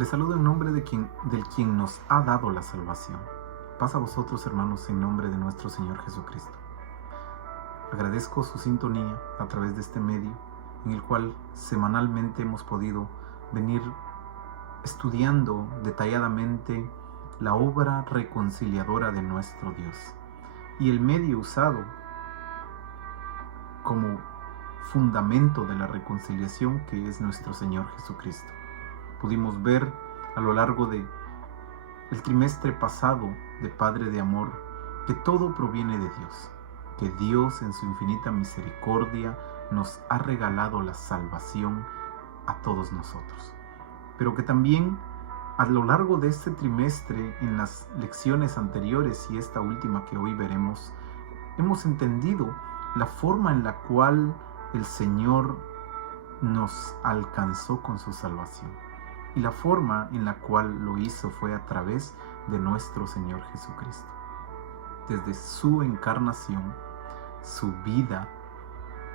Les saludo en nombre del quien nos ha dado la salvación. Paz a vosotros, hermanos, en nombre de nuestro Señor Jesucristo. Agradezco su sintonía a través de este medio, en el cual semanalmente hemos podido venir estudiando detalladamente la obra reconciliadora de nuestro Dios y el medio usado como fundamento de la reconciliación, que es nuestro Señor Jesucristo. Pudimos ver a lo largo del trimestre pasado de Padre de Amor que todo proviene de Dios, que Dios en su infinita misericordia nos ha regalado la salvación a todos nosotros, pero que también a lo largo de este trimestre, en las lecciones anteriores y esta última que hoy veremos, hemos entendido la forma en la cual el Señor nos alcanzó con su salvación. Y la forma en la cual lo hizo fue a través de nuestro Señor Jesucristo. Desde su encarnación, su vida,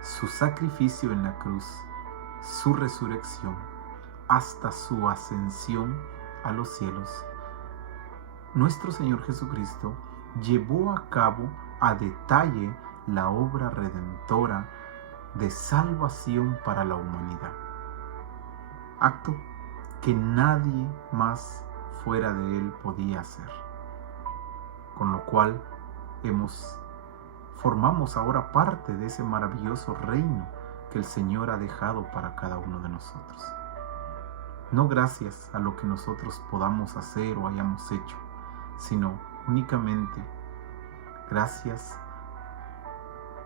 su sacrificio en la cruz, su resurrección, hasta su ascensión a los cielos, nuestro Señor Jesucristo llevó a cabo a detalle la obra redentora de salvación para la humanidad. Acto que nadie más fuera de Él podía hacer. Con lo cual formamos ahora parte de ese maravilloso reino que el Señor ha dejado para cada uno de nosotros. No gracias a lo que nosotros podamos hacer o hayamos hecho, sino únicamente gracias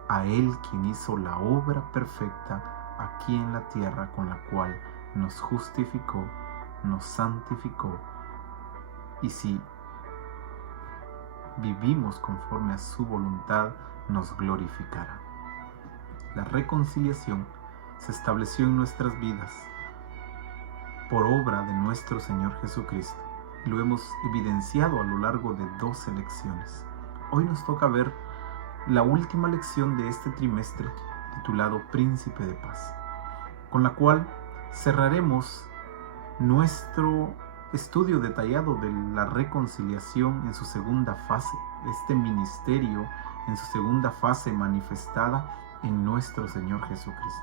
a Él, quien hizo la obra perfecta aquí en la tierra, con la cual nos justificó, nos santificó, y si vivimos conforme a su voluntad, nos glorificará. La reconciliación se estableció en nuestras vidas por obra de nuestro Señor Jesucristo. Lo hemos evidenciado a lo largo de 12 lecciones. Hoy nos toca ver la última lección de este trimestre, titulado Príncipe de Paz, con la cual cerraremos nuestro estudio detallado de la reconciliación en su segunda fase, este ministerio en su segunda fase manifestada en nuestro Señor Jesucristo.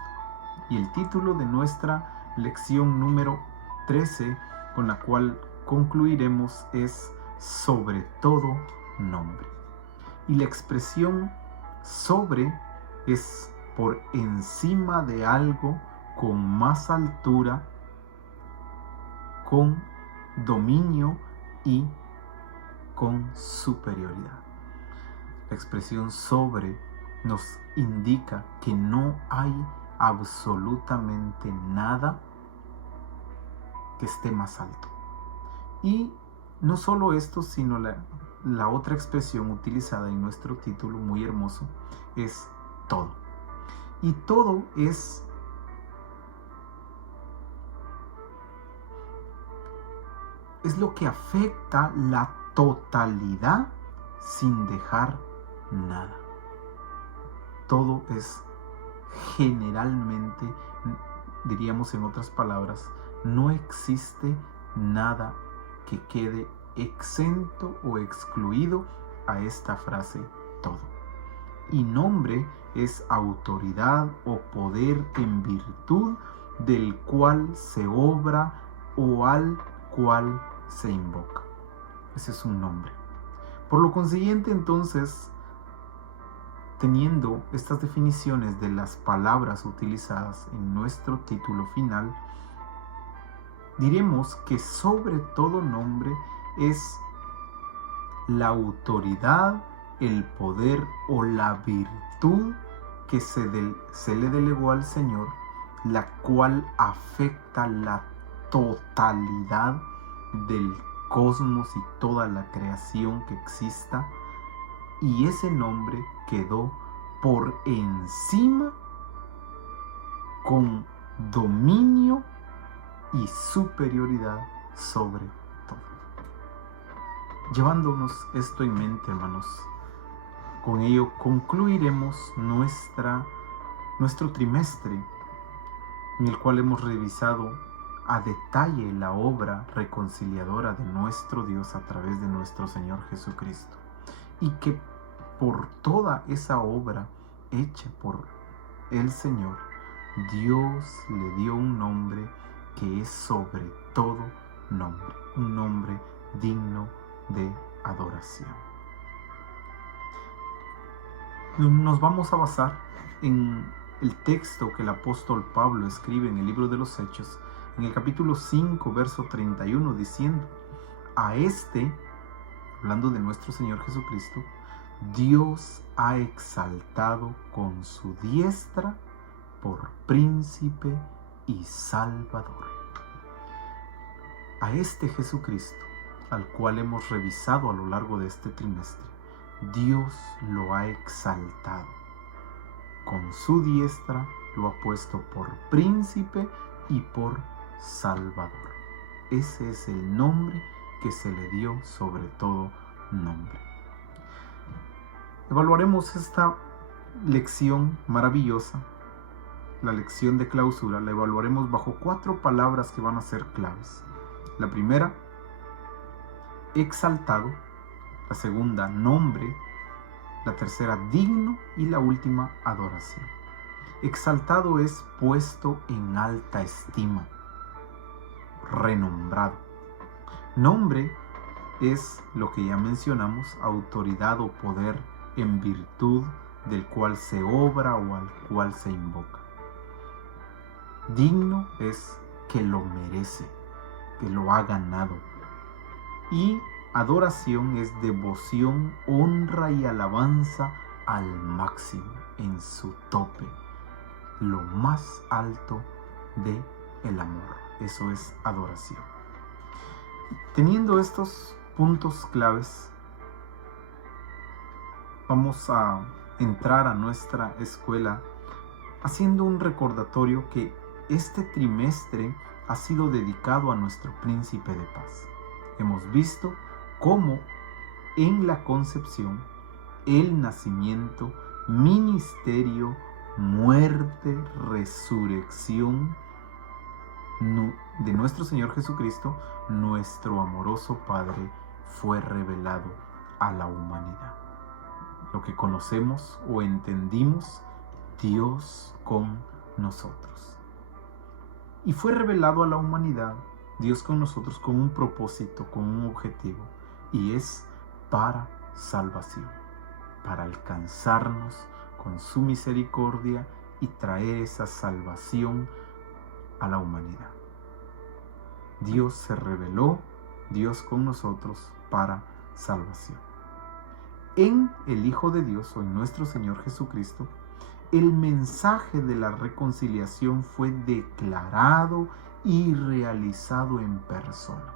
Y el título de nuestra lección número 13, con la cual concluiremos, es Sobre todo nombre. Y la expresión sobre es por encima de algo, con más altura, con dominio y con superioridad. La expresión sobre nos indica que no hay absolutamente nada que esté más alto. Y no solo esto, sino la otra expresión utilizada en nuestro título, muy hermoso, es todo. Y todo es lo que afecta la totalidad sin dejar nada. Todo es generalmente, diríamos en otras palabras, no existe nada que quede exento o excluido a esta frase todo. Y nombre es autoridad o poder en virtud del cual se obra o al cual se invoca. Ese es un nombre. Por lo consiguiente, entonces, teniendo estas definiciones de las palabras utilizadas en nuestro título final, diremos que sobre todo nombre es la autoridad, el poder o la virtud que se le delegó al Señor, la cual afecta la totalidad del cosmos y toda la creación que exista, y ese nombre quedó por encima, con dominio y superioridad sobre todo. Llevándonos esto en mente, hermanos, con ello concluiremos nuestro trimestre, en el cual hemos revisado a detalle la obra reconciliadora de nuestro Dios a través de nuestro Señor Jesucristo. Y que por toda esa obra hecha por el Señor, Dios le dio un nombre que es sobre todo nombre, un nombre digno de adoración. Nos vamos a basar en el texto que el apóstol Pablo escribe en el libro de los Hechos, en el capítulo 5, verso 31, diciendo: a este, hablando de nuestro Señor Jesucristo, Dios ha exaltado con su diestra por príncipe y salvador. A este Jesucristo, al cual hemos revisado a lo largo de este trimestre, Dios lo ha exaltado. Con su diestra lo ha puesto por príncipe y por salvador. Ese es el nombre que se le dio sobre todo nombre. Evaluaremos esta lección maravillosa, la lección de clausura, la evaluaremos bajo 4 palabras que van a ser claves. La primera, exaltado. La segunda, nombre. La tercera, digno. Y la última, adoración. Exaltado es puesto en alta estima, renombrado. Nombre es lo que ya mencionamos, autoridad o poder en virtud del cual se obra o al cual se invoca. Digno es que lo merece, que lo ha ganado. Y adoración es devoción, honra y alabanza al máximo, en su tope, lo más alto de el amor. Eso es adoración. Teniendo estos puntos claves, vamos a entrar a nuestra escuela haciendo un recordatorio que este trimestre ha sido dedicado a nuestro príncipe de paz. Hemos visto cómo en la concepción, el nacimiento, ministerio, muerte, resurrección de nuestro Señor Jesucristo, nuestro amoroso Padre, fue revelado a la humanidad. Lo que conocemos o entendimos, Dios con nosotros. Y fue revelado a la humanidad, Dios con nosotros, con un propósito, con un objetivo, y es para salvación, para alcanzarnos con su misericordia y traer esa salvación a la humanidad. Dios se reveló, Dios con nosotros, para salvación. En el Hijo de Dios, o en nuestro Señor Jesucristo, el mensaje de la reconciliación fue declarado y realizado en persona.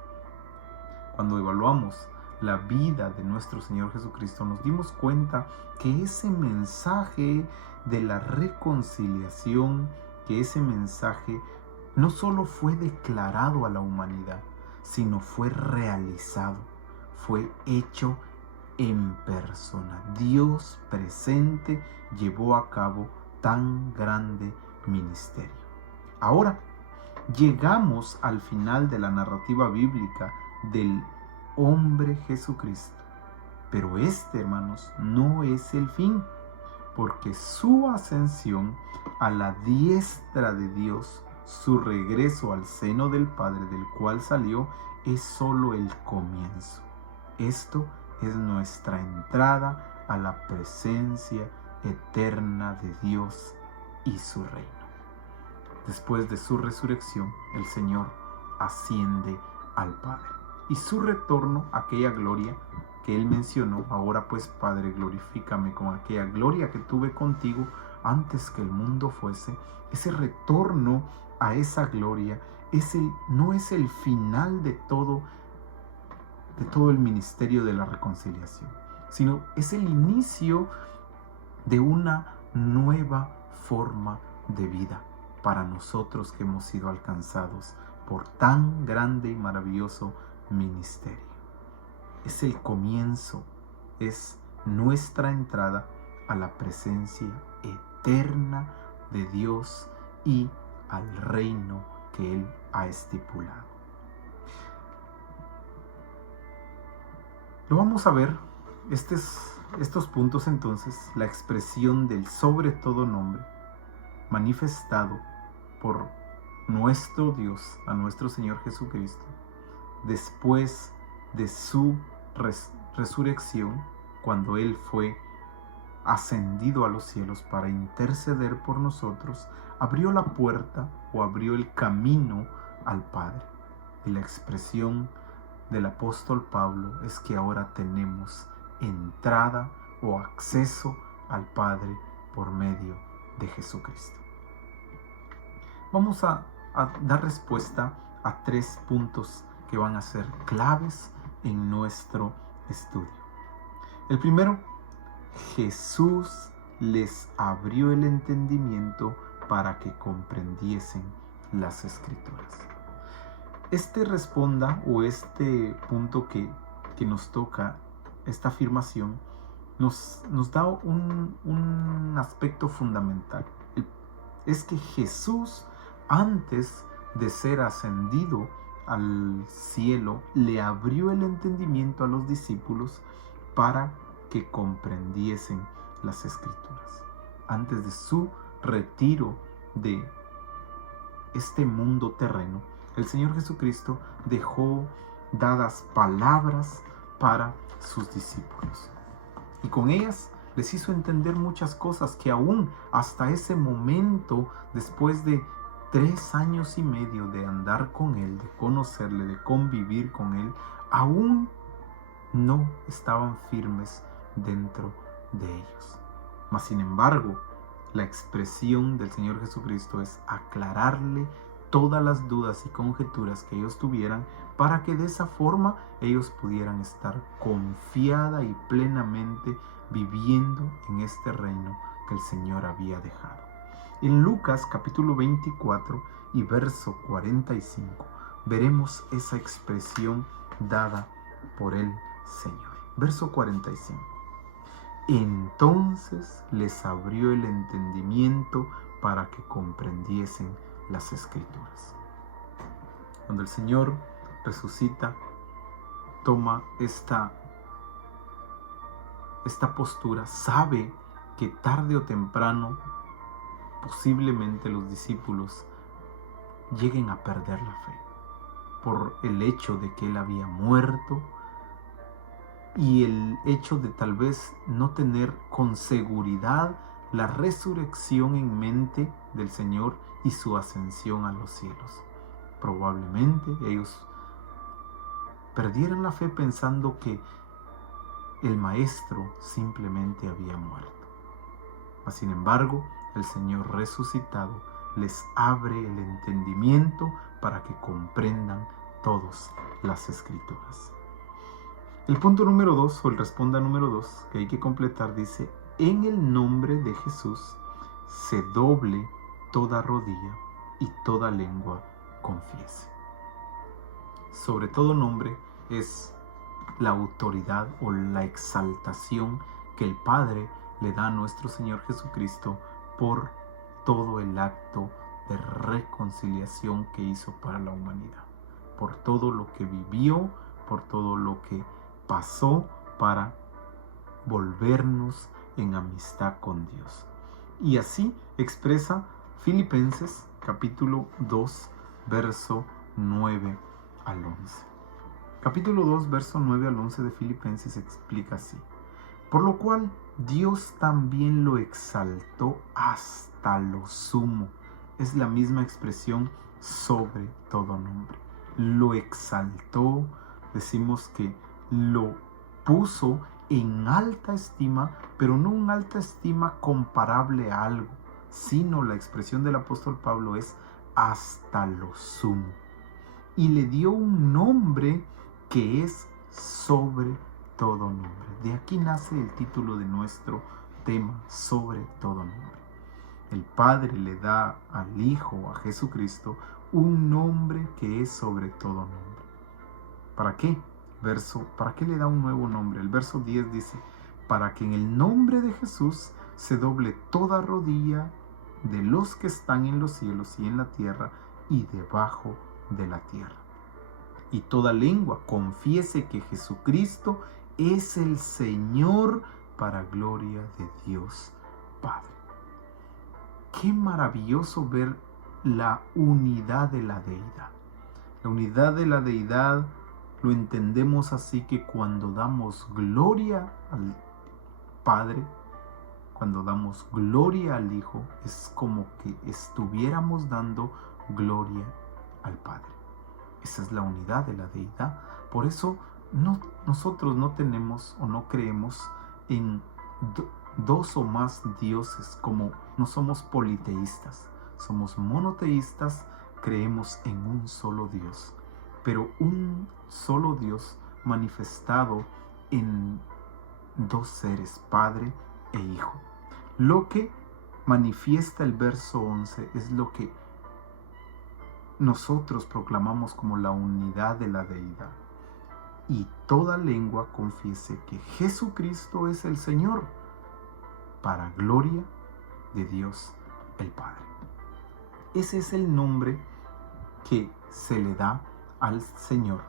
Cuando evaluamos la vida de nuestro Señor Jesucristo, nos dimos cuenta que ese mensaje de la reconciliación, que ese mensaje no solo fue declarado a la humanidad, sino fue realizado, fue hecho en persona. Dios presente llevó a cabo tan grande ministerio. Ahora llegamos al final de la narrativa bíblica del hombre Jesucristo. Pero hermanos, no es el fin, porque su ascensión a la diestra de Dios, su regreso al seno del Padre del cual salió, es solo el comienzo. Esto es nuestra entrada a la presencia eterna de Dios y su reino. Después de su resurrección, el Señor asciende al Padre. Y su retorno a aquella gloria que Él mencionó: ahora pues, Padre, glorifícame con aquella gloria que tuve contigo antes que el mundo fuese. Ese retorno a esa gloria no es el final de todo el ministerio de la reconciliación, sino es el inicio de una nueva forma de vida para nosotros que hemos sido alcanzados por tan grande y maravilloso ministerio. Es el comienzo, es nuestra entrada a la presencia eterna de Dios y al reino que Él ha estipulado. Lo vamos a ver, estos puntos entonces, la expresión del sobre todo nombre, manifestado por nuestro Dios, a nuestro Señor Jesucristo, después de su resurrección, cuando Él fue ascendido a los cielos para interceder por nosotros, abrió la puerta o abrió el camino al Padre. Y la expresión del apóstol Pablo es que ahora tenemos entrada o acceso al Padre por medio de Jesucristo. Vamos a dar respuesta a 3 puntos que van a ser claves en nuestro estudio. El primero, Jesús les abrió el entendimiento para que comprendiesen las Escrituras. Este punto que nos toca, esta afirmación, nos da un aspecto fundamental. Es que Jesús, antes de ser ascendido al cielo, le abrió el entendimiento a los discípulos para que comprendiesen las Escrituras. Antes de su retiro de este mundo terreno, el Señor Jesucristo dejó dadas palabras para sus discípulos. Y con ellas les hizo entender muchas cosas que aún hasta ese momento, después de 3 años y medio de andar con Él, de conocerle, de convivir con Él, aún no estaban firmes dentro de ellos. Mas sin embargo, la expresión del Señor Jesucristo es aclararle todas las dudas y conjeturas que ellos tuvieran, para que de esa forma ellos pudieran estar confiada y plenamente viviendo en este reino que el Señor había dejado. En Lucas capítulo 24 y verso 45 veremos esa expresión dada por el Señor. Verso 45. Entonces les abrió el entendimiento para que comprendiesen las Escrituras. Cuando el Señor resucita, toma esta postura, sabe que tarde o temprano posiblemente los discípulos lleguen a perder la fe por el hecho de que Él había muerto y el hecho de tal vez no tener con seguridad la resurrección en mente del Señor y su ascensión a los cielos. Probablemente ellos perdieran la fe pensando que el Maestro simplemente había muerto. Mas, sin embargo, el Señor resucitado les abre el entendimiento para que comprendan todas las Escrituras. El punto número 2, o el responda número 2, que hay que completar, dice: en el nombre de Jesús se doble toda rodilla y toda lengua confiese. Sobre todo nombre es la autoridad o la exaltación que el Padre le da a nuestro Señor Jesucristo por todo el acto de reconciliación que hizo para la humanidad, por todo lo que vivió, por todo lo que pasó para volvernos en amistad con Dios. Y así expresa Filipenses capítulo 2, verso 9 al 11. Capítulo 2, verso 9 al 11 de Filipenses explica así: por lo cual Dios también lo exaltó hasta lo sumo. Es la misma expresión, sobre todo nombre. Lo exaltó, decimos que lo puso en alta estima, pero no una alta estima comparable a algo, sino la expresión del apóstol Pablo es hasta lo sumo. Y le dio un nombre que es sobre todo nombre. De aquí nace el título de nuestro tema, sobre todo nombre. El Padre le da al Hijo, a Jesucristo, un nombre que es sobre todo nombre. ¿Para qué? ¿Para qué le da un nuevo nombre? El verso 10 dice: para que en el nombre de Jesús se doble toda rodilla de los que están en los cielos y en la tierra y debajo de la tierra. Y toda lengua confiese que Jesucristo es el Señor, para gloria de Dios Padre. Qué maravilloso ver la unidad de la deidad. La unidad de la deidad lo entendemos así, que cuando damos gloria al Padre, cuando damos gloria al Hijo, es como que estuviéramos dando gloria al Padre. Esa es la unidad de la deidad. Por eso nosotros no tenemos o no creemos en dos o más dioses, como no somos politeístas, somos monoteístas, creemos en un solo Dios, pero un solo Dios manifestado en dos seres, Padre e Hijo. Lo que manifiesta el verso 11 es lo que nosotros proclamamos como la unidad de la deidad. Y toda lengua confiese que Jesucristo es el Señor, para gloria de Dios el Padre. Ese es el nombre que se le da al Señor,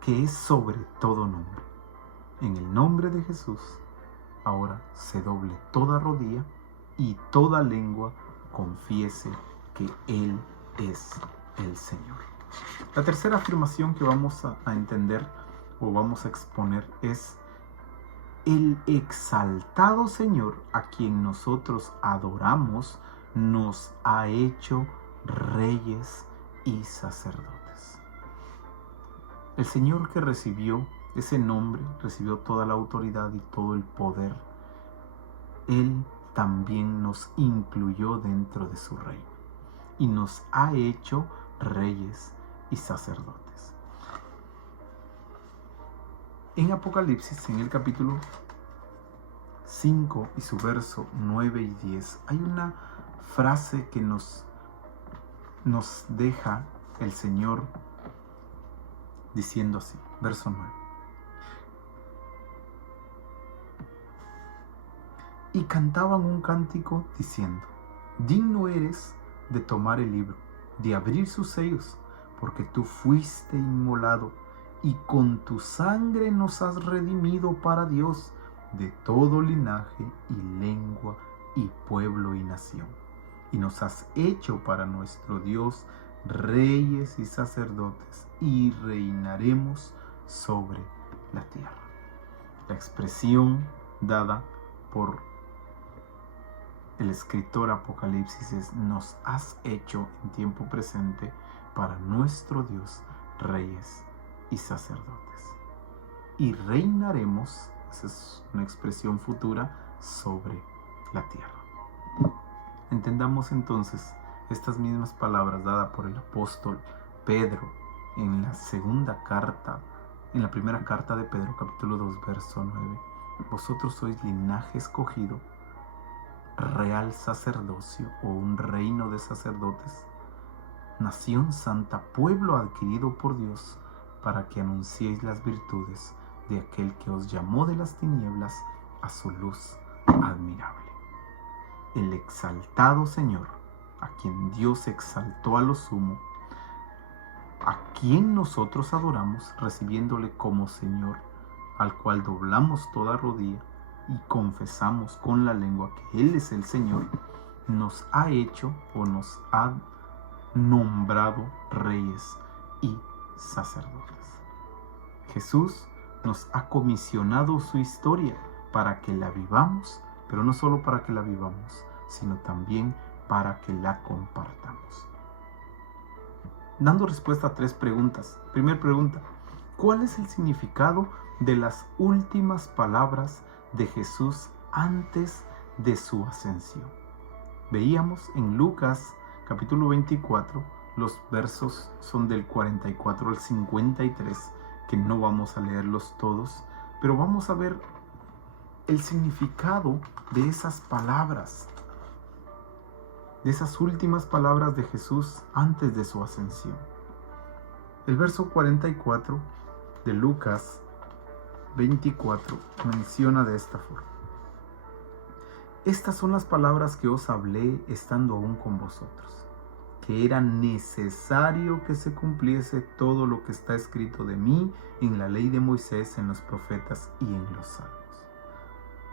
que es sobre todo nombre. En el nombre de Jesús, ahora se doble toda rodilla y toda lengua confiese que Él es el Señor. La tercera afirmación que vamos a entender o vamos a exponer es: el exaltado Señor, a quien nosotros adoramos, nos ha hecho reyes y sacerdotes. El Señor que recibió ese nombre, recibió toda la autoridad y todo el poder, Él también nos incluyó dentro de su reino y nos ha hecho reyes y sacerdotes. En Apocalipsis, en el capítulo 5 y su verso 9 y 10, hay una frase que nos deja el Señor diciendo así, verso 9. Y cantaban un cántico diciendo: digno eres de tomar el libro, de abrir sus sellos, porque tú fuiste inmolado y con tu sangre nos has redimido para Dios de todo linaje y lengua y pueblo y nación. Y nos has hecho para nuestro Dios reyes y sacerdotes, y reinaremos sobre la tierra. La expresión dada por el escritor Apocalipsis es: nos has hecho en tiempo presente para nuestro Dios reyes y sacerdotes, y reinaremos, esa es una expresión futura, sobre la tierra. Entendamos entonces estas mismas palabras dadas por el apóstol Pedro en la primera carta de Pedro, capítulo 2, verso 9. Vosotros sois linaje escogido, real sacerdocio o un reino de sacerdotes, nación santa, pueblo adquirido por Dios, para que anunciéis las virtudes de aquel que os llamó de las tinieblas a su luz admirable. El exaltado Señor, a quien Dios exaltó a lo sumo, a quien nosotros adoramos, recibiéndole como Señor, al cual doblamos toda rodilla y confesamos con la lengua que Él es el Señor, nos ha hecho o nos ha nombrado reyes y sacerdotes. Jesús nos ha comisionado su historia para que la vivamos, pero no solo para que la vivamos, sino también para que la compartamos. Dando respuesta a 3 preguntas. Primera pregunta: ¿cuál es el significado de las últimas palabras de Jesús antes de su ascensión? Veíamos en Lucas capítulo 24, los versos son del 44 al 53, que no vamos a leerlos todos, pero vamos a ver el significado de esas palabras, de esas últimas palabras de Jesús antes de su ascensión. El verso 44 de Lucas 24 menciona de esta forma: estas son las palabras que os hablé estando aún con vosotros, que era necesario que se cumpliese todo lo que está escrito de mí en la ley de Moisés, en los profetas y en los salmos.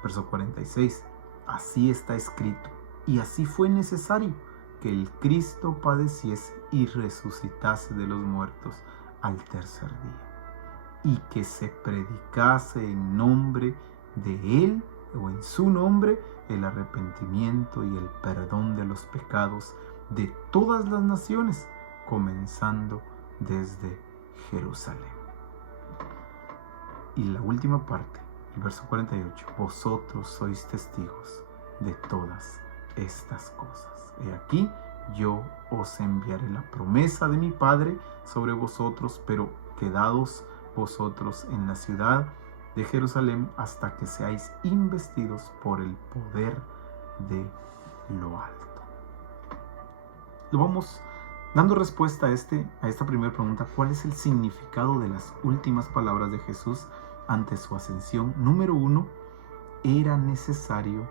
Verso 46. Así está escrito, y así fue necesario que el Cristo padeciese y resucitase de los muertos al tercer día, y que se predicase en nombre de Él, o en su nombre, el arrepentimiento y el perdón de los pecados de todas las naciones, comenzando desde Jerusalén. Y la última parte, el verso 48, vosotros sois testigos de todas estas cosas. He aquí, yo os enviaré la promesa de mi Padre sobre vosotros, pero quedaos vosotros en la ciudad de Jerusalén hasta que seáis investidos por el poder de lo alto. Lo vamos dando respuesta a esta primera pregunta. ¿Cuál es el significado de las últimas palabras de Jesús ante su ascensión? Número 1, era necesario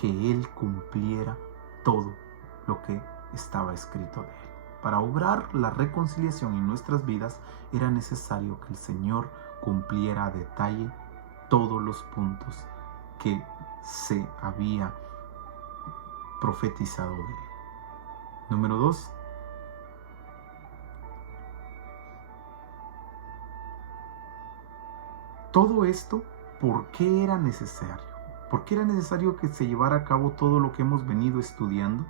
que Él cumpliera todo lo que estaba escrito de Él. Para obrar la reconciliación en nuestras vidas, era necesario que el Señor cumpliera a detalle todos los puntos que se había profetizado de Él. Número 2, todo esto, ¿por qué era necesario? ¿Por qué era necesario que se llevara a cabo todo lo que hemos venido estudiando?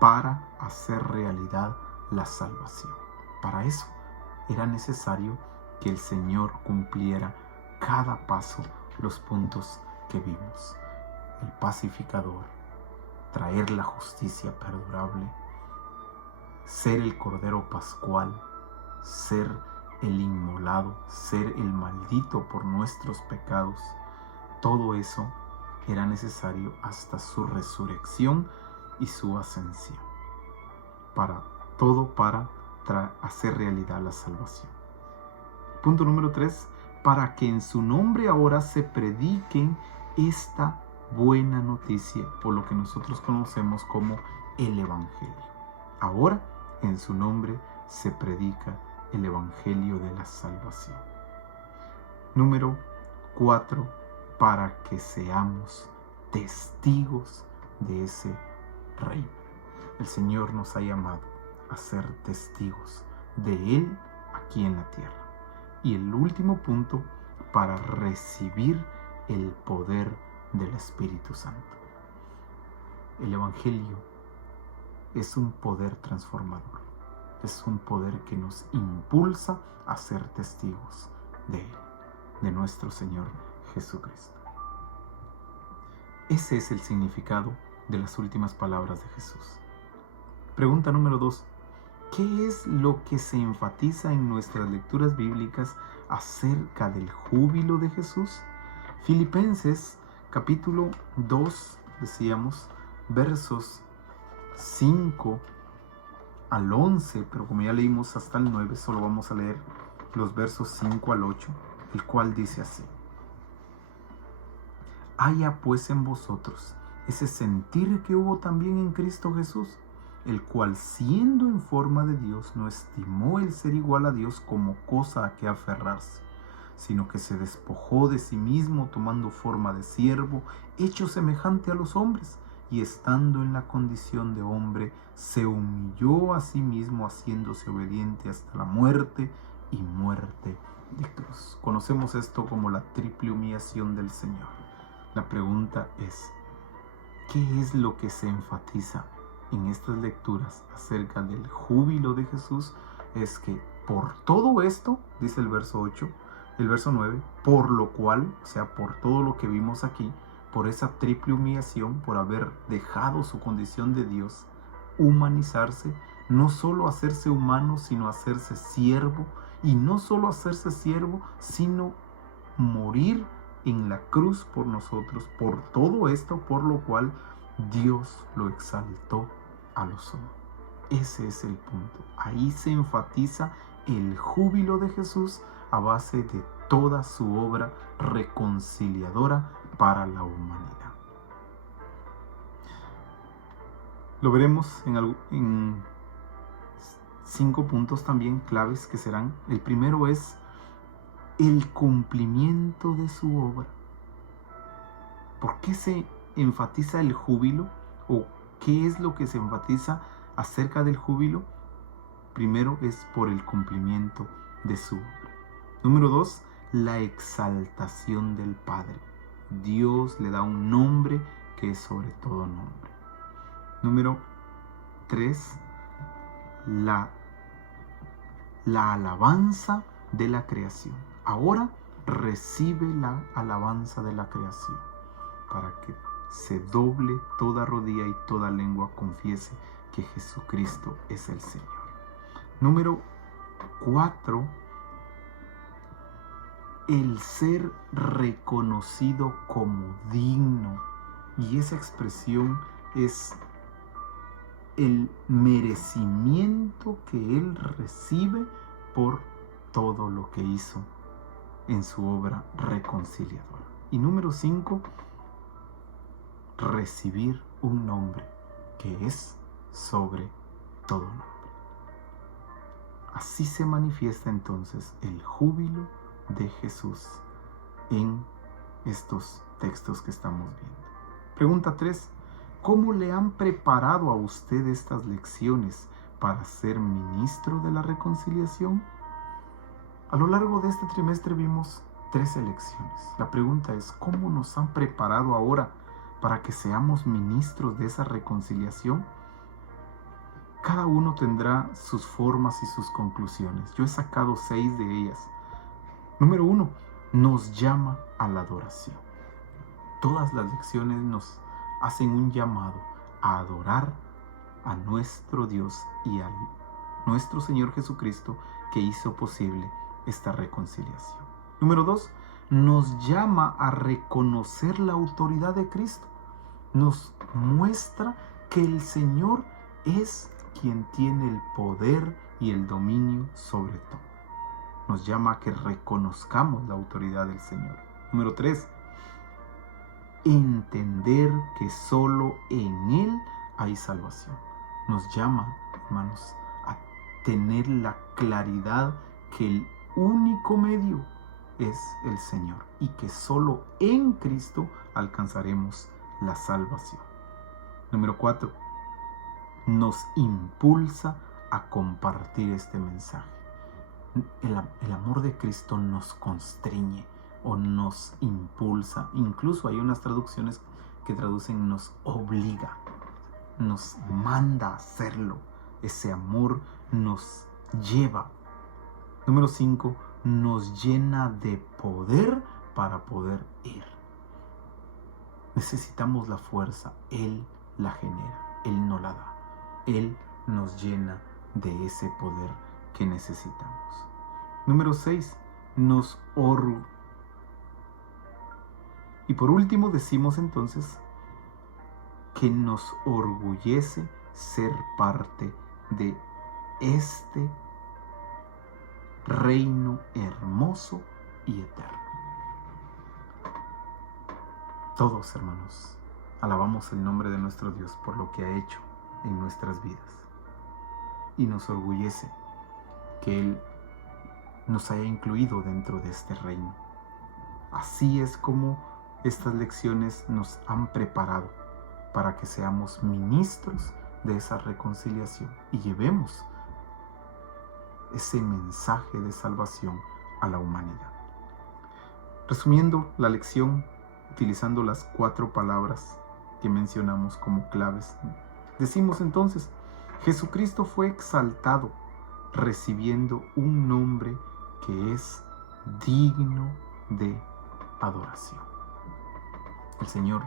Para hacer realidad la salvación. Para eso era necesario que el Señor cumpliera cada paso los puntos que vimos. El pacificador, traer la justicia perdurable, ser el Cordero Pascual, ser el inmolado, ser el maldito por nuestros pecados. Todo eso era necesario hasta su resurrección y su ascensión. Para hacer realidad la salvación. Punto número 3, para que en su nombre ahora se prediquen esta buena noticia, por lo que nosotros conocemos como el Evangelio. Ahora en su nombre se predica el Evangelio de la salvación. Número 4, para que seamos testigos de ese reino. El Señor nos ha llamado a ser testigos de Él aquí en la tierra. Y el último punto, para recibir el poder del Espíritu Santo. El Evangelio es un poder transformador. Es un poder que nos impulsa a ser testigos de Él, de nuestro Señor Jesucristo. Ese es el significado de las últimas palabras de Jesús. Pregunta número 2. ¿Qué es lo que se enfatiza en nuestras lecturas bíblicas acerca del júbilo de Jesús? Filipenses capítulo 2, decíamos, versos 5 al 11, pero como ya leímos hasta el 9, solo vamos a leer los versos 5 al 8, el cual dice así: haya pues en vosotros ese sentir que hubo también en Cristo Jesús, el cual siendo en forma de Dios no estimó el ser igual a Dios como cosa a que aferrarse, sino que se despojó de sí mismo tomando forma de siervo, hecho semejante a los hombres, y estando en la condición de hombre, se humilló a sí mismo, haciéndose obediente hasta la muerte y muerte de cruz. Conocemos esto como la triple humillación del Señor. La pregunta es, ¿qué es lo que se enfatiza en estas lecturas acerca del júbilo de Jesús? Es que por todo esto, dice el verso 8, el verso 9, por lo cual, o sea, por todo lo que vimos aquí, por esa triple humillación, por haber dejado su condición de Dios, humanizarse, no solo hacerse humano, sino hacerse siervo, y no solo hacerse siervo, sino morir en la cruz por nosotros. Por todo esto, por lo cual Dios lo exaltó a lo sumo. Ese es el punto. Ahí se enfatiza el júbilo de Jesús a base de toda su obra reconciliadora para la humanidad. Lo veremos en 5 puntos también claves que serán: el primero es el cumplimiento de su obra. ¿Por qué se enfatiza el júbilo? ¿O qué es lo que se enfatiza acerca del júbilo? Primero es por el cumplimiento de su obra. Número 2, la exaltación del Padre. Dios le da un nombre que es sobre todo nombre. Número 3, la alabanza de la creación. Ahora recibe la alabanza de la creación para que se doble toda rodilla y toda lengua confiese que Jesucristo es el Señor. Número 4, el ser reconocido como digno. Y esa expresión es el merecimiento que Él recibe por todo lo que hizo en su obra reconciliadora. Y número 5, recibir un nombre que es sobre todo nombre. Así se manifiesta entonces el júbilo de Jesús en estos textos que estamos viendo. Pregunta 3. ¿Cómo le han preparado a usted estas lecciones para ser ministro de la reconciliación? A lo largo de este trimestre vimos 13 lecciones. La pregunta es: ¿cómo nos han preparado ahora para que seamos ministros de esa reconciliación? Cada uno tendrá sus formas y sus conclusiones. Yo he sacado 6 de ellas. Número 1, nos llama a la adoración. Todas las lecciones nos hacen un llamado a adorar a nuestro Dios y a nuestro Señor Jesucristo, que hizo posible esta reconciliación. Número 2, nos llama a reconocer la autoridad de Cristo. Nos muestra que el Señor es quien tiene el poder y el dominio sobre todo. Nos llama a que reconozcamos la autoridad del Señor. Número 3, entender que solo en Él hay salvación. Nos llama, hermanos, a tener la claridad que el único medio es el Señor y que solo en Cristo alcanzaremos la salvación. Número 4, nos impulsa a compartir este mensaje. El amor de Cristo nos constriñe o nos impulsa. Incluso hay unas traducciones que traducen nos obliga, nos manda a hacerlo. Ese amor nos lleva. Número 5, nos llena de poder para poder ir. Necesitamos la fuerza, Él la genera, Él no la da. Él nos llena de ese poder que necesitamos. Número 6, nos Y por último decimos entonces que nos orgullece ser parte de este reino hermoso y eterno. Todos, hermanos, alabamos el nombre de nuestro Dios por lo que ha hecho en nuestras vidas. Y nos orgullece que Él nos haya incluido dentro de este reino. Así es como estas lecciones nos han preparado para que seamos ministros de esa reconciliación y llevemos ese mensaje de salvación a la humanidad. Resumiendo la lección, utilizando las 4 palabras que mencionamos como claves, decimos entonces: Jesucristo fue exaltado, recibiendo un nombre que es digno de adoración. El Señor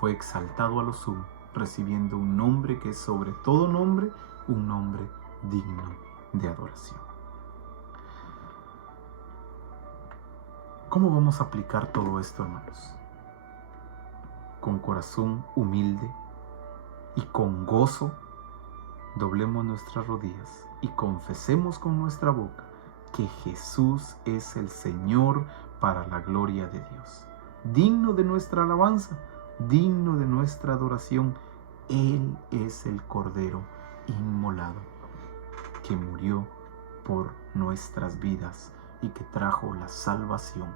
fue exaltado a lo sumo, recibiendo un nombre que es sobre todo nombre, un nombre digno de adoración. ¿Cómo vamos a aplicar todo esto, hermanos? Con corazón humilde y con gozo, doblemos nuestras rodillas y confesemos con nuestra boca que Jesús es el Señor para la gloria de Dios. Digno de nuestra alabanza, digno de nuestra adoración. Él es el Cordero inmolado que murió por nuestras vidas y que trajo la salvación,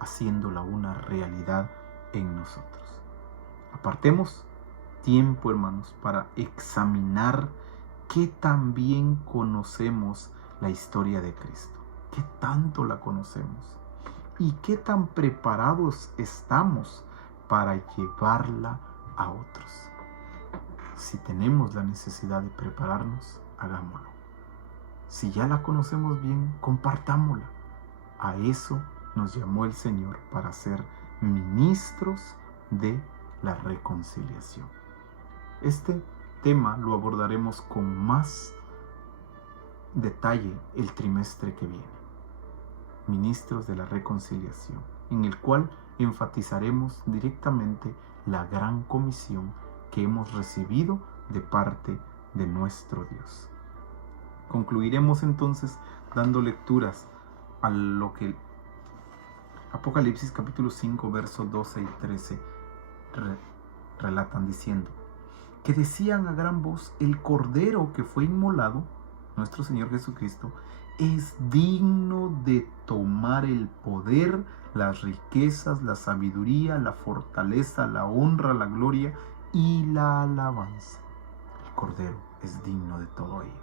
haciéndola una realidad en nosotros. Apartemos tiempo, hermanos, para examinar qué tan bien conocemos la historia de Cristo, qué tanto la conocemos y qué tan preparados estamos para llevarla a otros. Si tenemos la necesidad de prepararnos, hagámoslo. Si ya la conocemos bien, compartámosla. A eso nos llamó el Señor, para ser ministros de la reconciliación. Este tema lo abordaremos con más detalle el trimestre que viene. Ministros de la reconciliación, en el cual enfatizaremos directamente la gran comisión que hemos recibido de parte de nuestro Dios. Concluiremos entonces dando lecturas a lo que Apocalipsis capítulo 5 versos 12 y 13 relatan, diciendo que decían a gran voz: el Cordero que fue inmolado, nuestro Señor Jesucristo, es digno de tomar el poder, las riquezas, la sabiduría, la fortaleza, la honra, la gloria y la alabanza. El Cordero es digno de todo ello.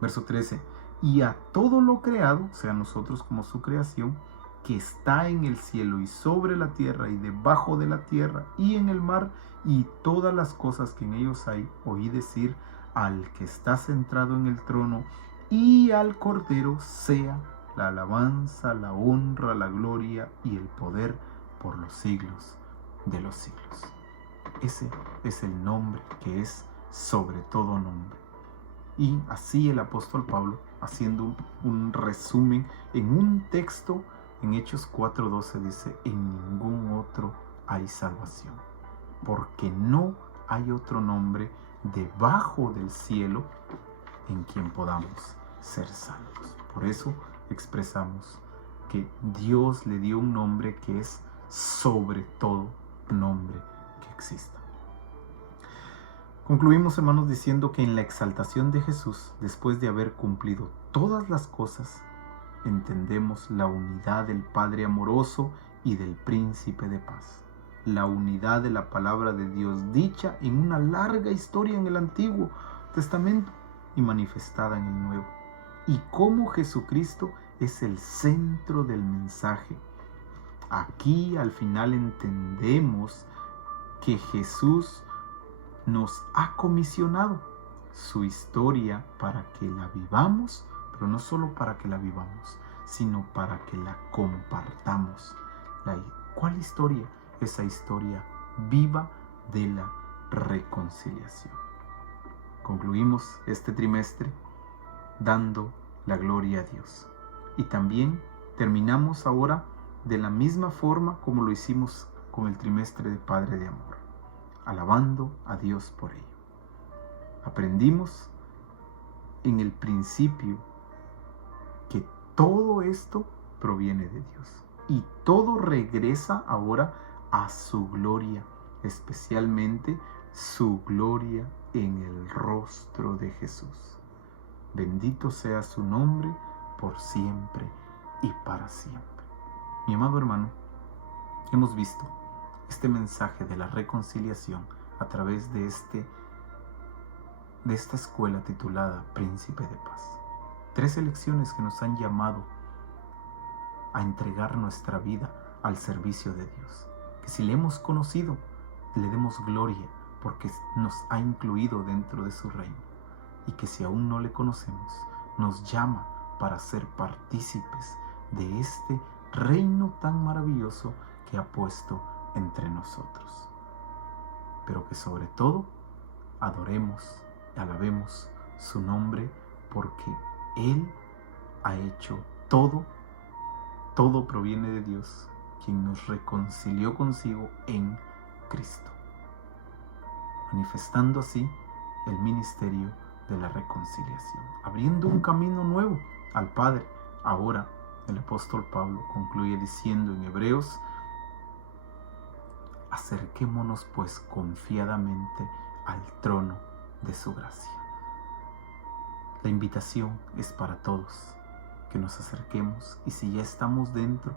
Verso 13: y a todo lo creado, o sea, nosotros como su creación, que está en el cielo y sobre la tierra y debajo de la tierra y en el mar y todas las cosas que en ellos hay, oí decir al que está centrado en el trono y al Cordero, sea la alabanza, la honra, la gloria y el poder por los siglos de los siglos. Ese es el nombre que es sobre todo nombre. Y así el apóstol Pablo, haciendo un resumen en un texto, en Hechos 4:12 dice: en ningún otro hay salvación, porque no hay otro nombre debajo del cielo en quien podamos ser salvos. Por eso expresamos que Dios le dio un nombre que es sobre todo nombre que exista. Concluimos, hermanos, diciendo que en la exaltación de Jesús, después de haber cumplido todas las cosas, entendemos la unidad del Padre amoroso y del Príncipe de paz. La unidad de la palabra de Dios dicha en una larga historia en el Antiguo Testamento y manifestada en el Nuevo. Y cómo Jesucristo es el centro del mensaje. Aquí al final entendemos que Jesús nos ha comisionado su historia para que la vivamos, pero no solo para que la vivamos, sino para que la compartamos. ¿Cuál historia? Esa historia viva de la reconciliación. Concluimos este trimestre dando la gloria a Dios. Y también terminamos ahora de la misma forma como lo hicimos con el trimestre de Padre de Amor, alabando a Dios por ello. Aprendimos en el principio que todo esto proviene de Dios y todo regresa ahora a su gloria, especialmente su gloria en el rostro de Jesús. Bendito sea su nombre por siempre y para siempre. Mi amado hermano, hemos visto este mensaje de la reconciliación a través de esta escuela titulada Príncipe de Paz. 3 lecciones que nos han llamado a entregar nuestra vida al servicio de Dios. Que si le hemos conocido, le demos gloria porque nos ha incluido dentro de su reino. Y que si aún no le conocemos, nos llama para ser partícipes de este reino tan maravilloso que ha puesto entre nosotros. Pero que sobre todo adoremos y alabemos su nombre, porque Él ha hecho todo proviene de Dios, quien nos reconcilió consigo en Cristo, manifestando así el ministerio de la reconciliación, abriendo un camino nuevo al Padre. Ahora el apóstol Pablo concluye diciendo en Hebreos: acerquémonos pues confiadamente al trono de su gracia. La invitación es para todos, que nos acerquemos y si ya estamos dentro,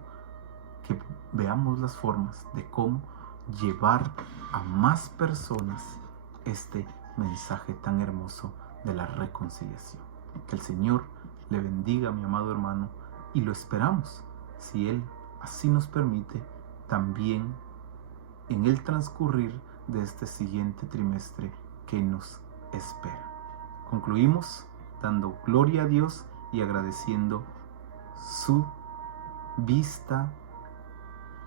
que veamos las formas de cómo llevar a más personas este mensaje tan hermoso de la reconciliación. Que el Señor le bendiga, mi amado hermano, y lo esperamos, si Él así nos permite, también en el transcurrir de este siguiente trimestre que nos espera. Concluimos dando gloria a Dios y agradeciendo su vista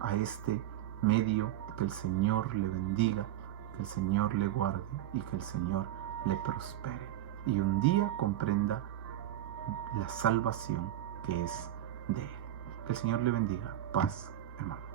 a este medio. Que el Señor le bendiga, que el Señor le guarde y que el Señor le prospere. Y un día comprenda la salvación que es de Él. Que el Señor le bendiga. Paz, hermano.